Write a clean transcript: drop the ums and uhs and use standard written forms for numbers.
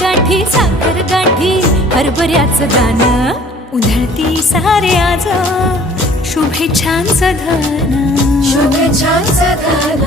गाठी साखर गाठी हरभऱ्याचं दान उधळती सारे आज शुभेच्छांचं धन शुभेच्छांचं धन